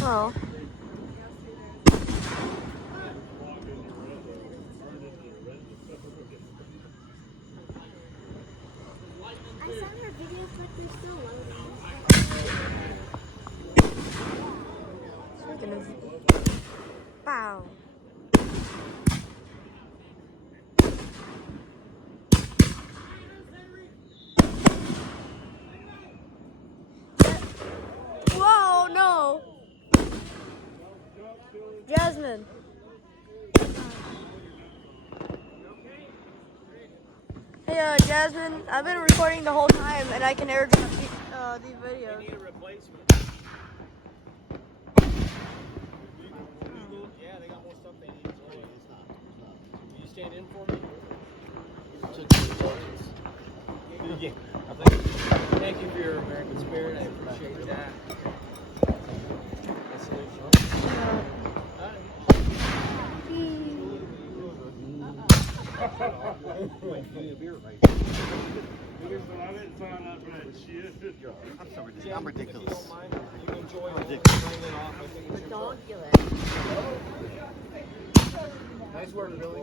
Well. I saw her videos, but they're still loading. Speaking of, wow. Whoa, no. Jasmine. Hey, Jasmine, I've been recording the whole time, and I can air these videos. I need a replacement. Yeah, they got more stuff they need. It's not. Will you stand in for me? Yeah. Thank you for your American spirit. I appreciate that. I'm ridiculous. Ridiculous. Nice work, Billy.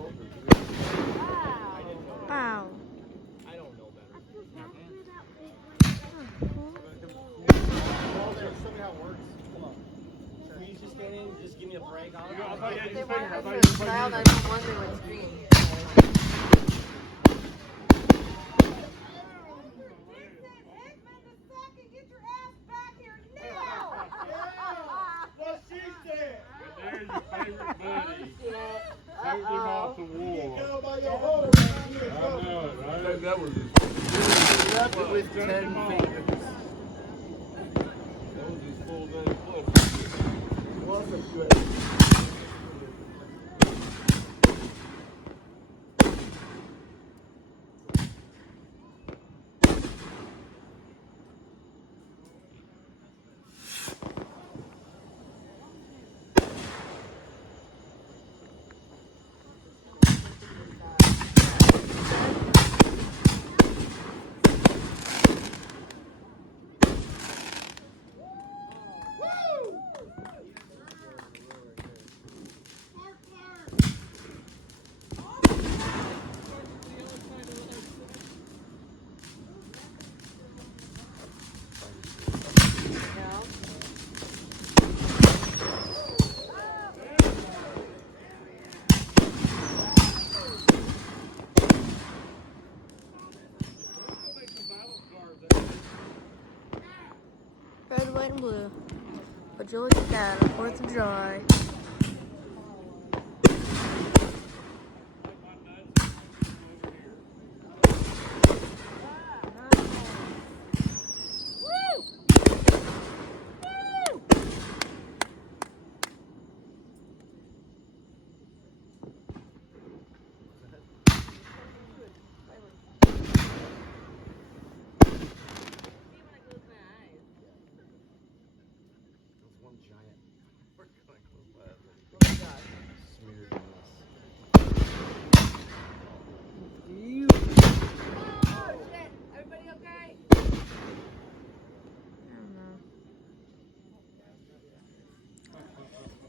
Wow. I don't know better. Show me how it works. Come on. Can you just stand in and just give me a break? They want us to smile, I don't wonder what's green. That was With 10 fingers. that was his full name plus. Red, white, and blue. But you look at that on 4th of July.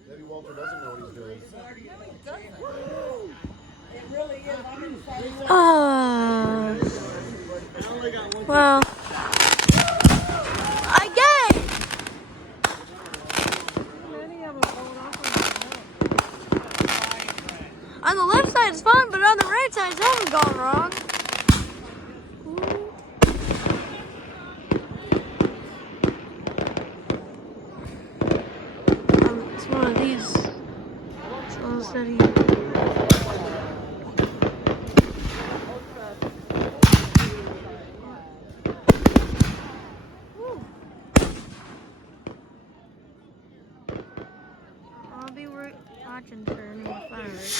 Maybe Walter doesn't know what he's doing. Well, I get it. On the left side it's fun, but on the right side something's gone wrong. It's one of these. It's all steady. I'll be watching for any fires.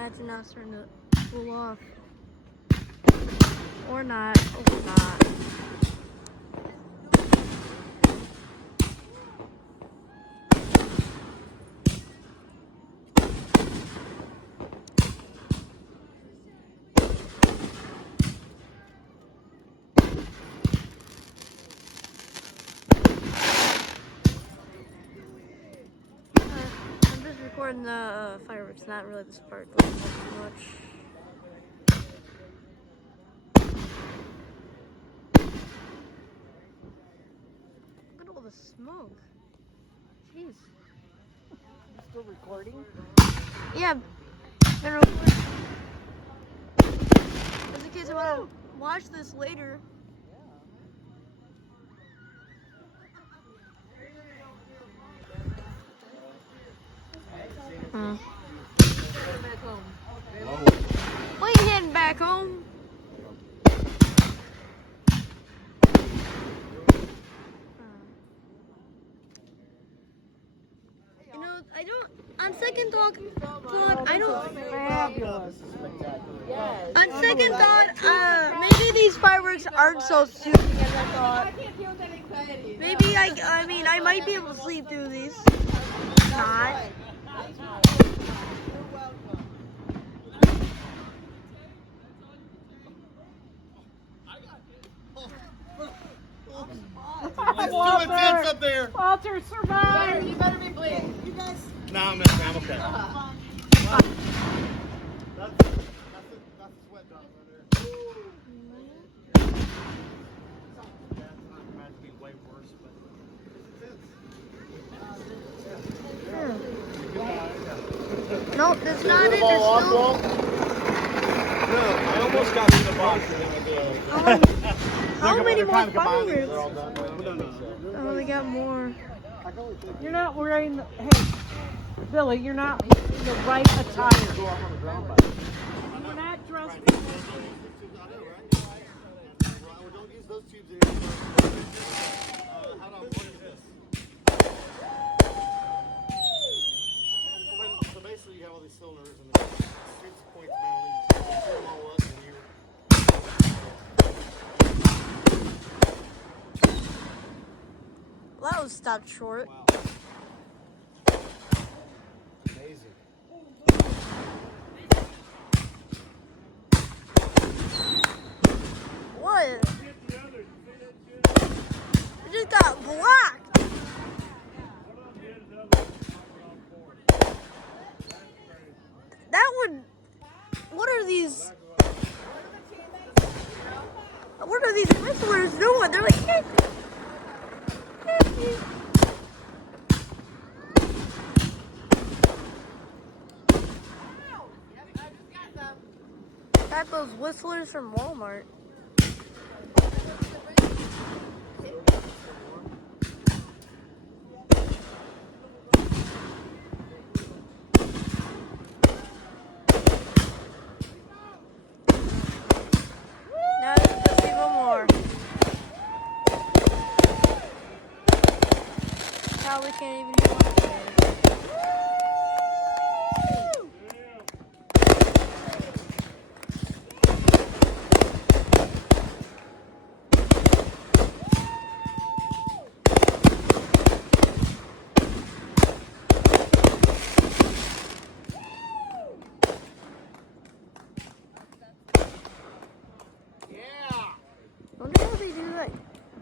Imagine now starting to cool off. Or not. Or not. I'm just recording the fireworks, not really the sparklers much. Look at all the smoke. Jeez. You still recording? Yeah, been recording. Just in case I want to watch this later. What are you heading back home? You know, I don't. On second thought, I don't. Fabulous. Yes. On second thought, maybe these fireworks aren't so soothing as I thought. Maybe I mean, I might be able to sleep through these. Not. Walter, intense up there. Walter, survive. You better be bleeding. You guys. Nah, I'm okay. That's a sweat drop right there. Yeah, it's not magically way worse, but Nope, that's not it. There's still. I almost got to the box and then I did. How many more fireworks? they're all done. Oh, we got more. You're not wearing the, hey, Billy, you're not wearing the right attire. You're not dressed. Well, don't use those tubes anymore. How do I work this? So basically, you have all these cylinders and the shoots points down. You fill them all up and you. Well, that was stopped short. Wow. Amazing. What? It just got blocked. That would. What are these? What are these whistlers doing? They're like. "Hey, hey." Got those whistlers from Walmart. Now there's just even more. Now we can't even hear one playing. I wonder how they do that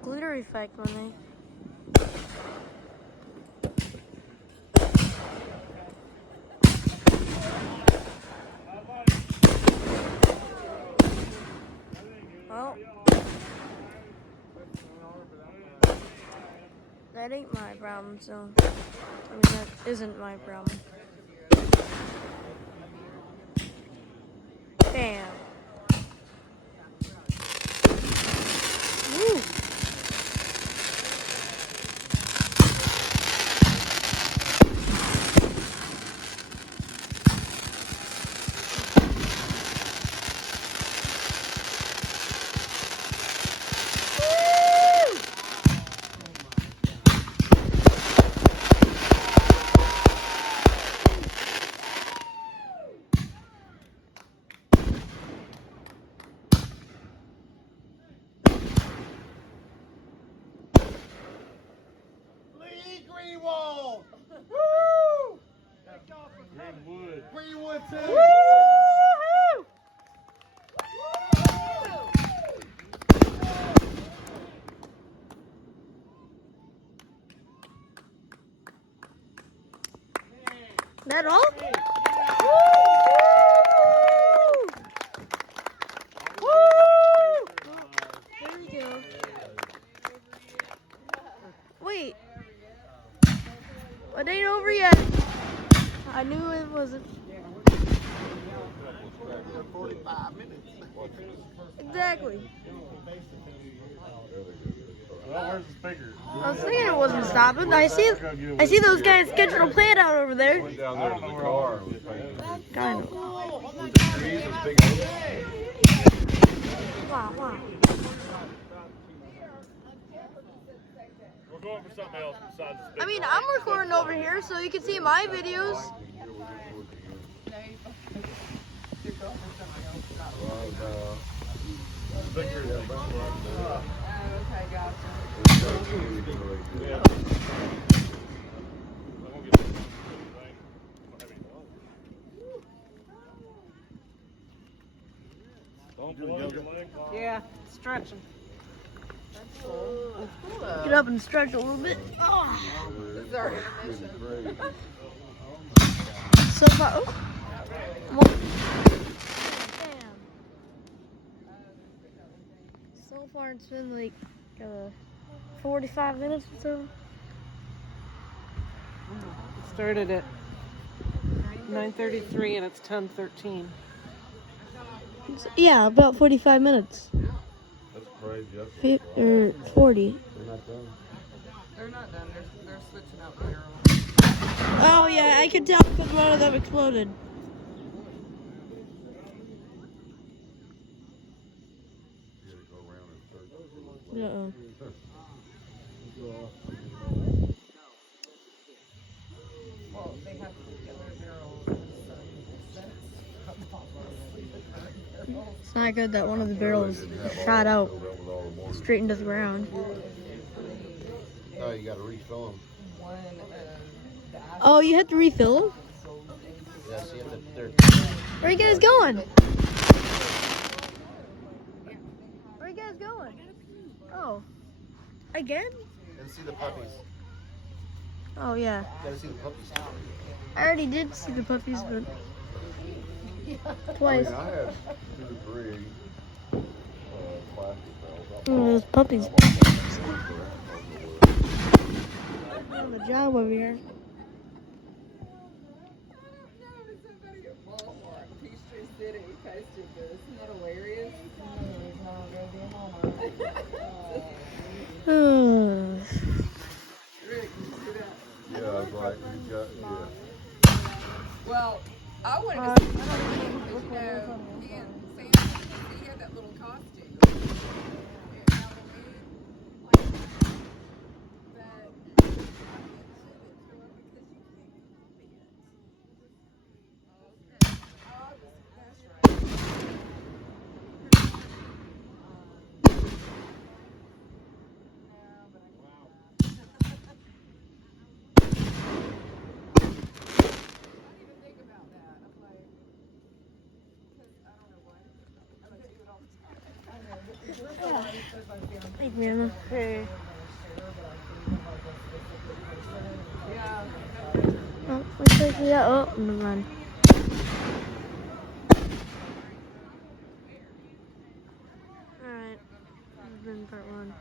glitter effect when they. Well, that ain't my problem, so. I mean, that isn't my problem. Bam. Woo. That all? Woo! There we go. Wait. It ain't over yet. I knew it wasn't. 45 minutes. Exactly. Well, where's the speaker? I was thinking it wasn't stopping. I see those guys sketching a plan out over there. Went down there to the car. Kind of. Trees was big. Wow, wow. We're going for something else besides the I mean, I'm recording over here, so you can see my videos. Yeah, stretching. Get up and stretch a little bit. So far, oh. Damn. So far, it's been like 45 minutes or so. Started at 9:33 and it's 10:13. Yeah, about 45 minutes. That's crazy. Or 40. They're not done. They're not done. They're switching out barrels. Oh yeah, I could tell because one of them exploded. You gotta go around and search. Uh-oh. Well, they have to get their barrels. It's not good that one of the barrels shot out straight into the ground. No, you gotta refill them. Oh, you had to refill them? Yes, you have to. They're Where are you guys going? Where are you guys going? Oh. Again? and see the puppies. Oh, yeah. You gotta see the puppies. I already did see the puppies, but twice. I had 2 or 3 plastic bells. Oh, those puppies. Doing the job over here. Yeah, I was like, you got, yeah. Well, I wanted to see because, you know, he and Sam, he had that little costume. At Halloween. But that's right. Thanks, Mama. Okay. Oh, looks like we got. Oh, I'm gonna run. Alright. This has been part 1.